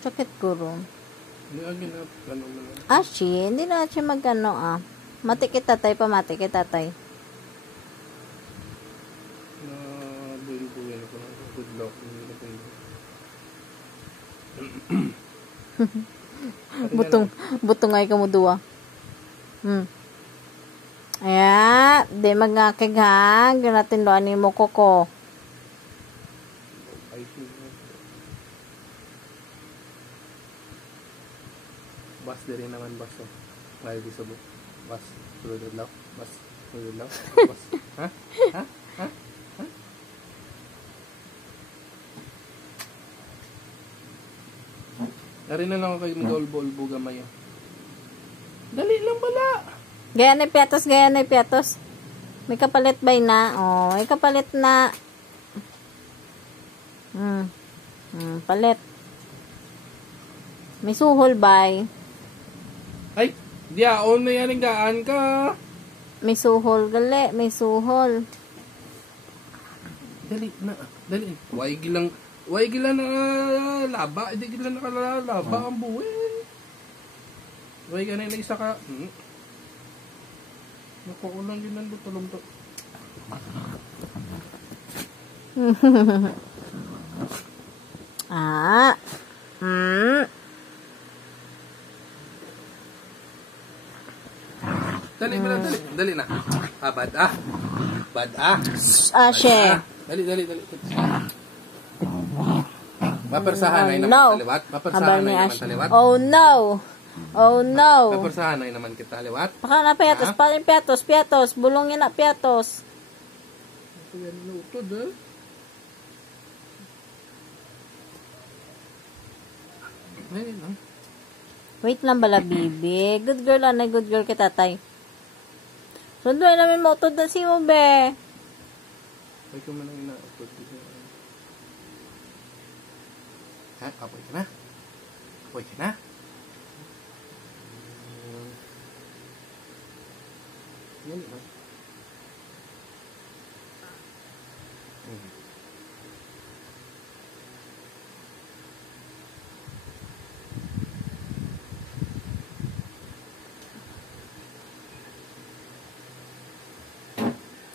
Sakit guro. Hindi agin na, ano mo lang. Hindi na siya magano Matikit tatay, pamati kay tatay. Na buhin-buhin ko lang. Good luck. Butong ay kamuduwa. Aya, di magngakig ha. Ganatin doan ni mo koko. Bas din rin naman bas. Layo di sabot. Bas. Tulad lang. Bas. Tulad lang. Bas. Ha? Ha? Ha? Ha? Dari na lang ako kayo mag-olbo-olbo gamay. Dali lang bala. Gaya na piatos. May kapalit ba na? May kapalit na. Palit. May suhol bay. Ay, diaon na yan, gaan ka. May suhol gali, may suhol. Dali na, dali. Way gilang na laba, hindi gilang nakalalaba ang buhay. Way ka na yung isa ka. Nakuulang yun ang lutulong to. Dali na. Bad. She. Dali. Mapersahan ay naman taliwat. Mapersahan ay naman taliwat. Oh no. Mapersahan ay naman kita taliwat. Baka na piatos. Bulongin na piatos. Ito yan lutod Wait lang bala, bibi. Good girl kita tay. Sunduin namin mo utod na si mo, be. Ay, ko man ang inautod. Ha? Apoy ka na? Yan lang.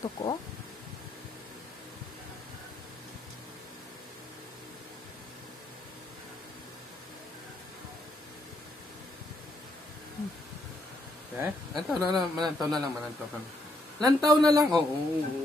Tuko? Okay? Lantaw na lang. Lantaw na lang. Oo.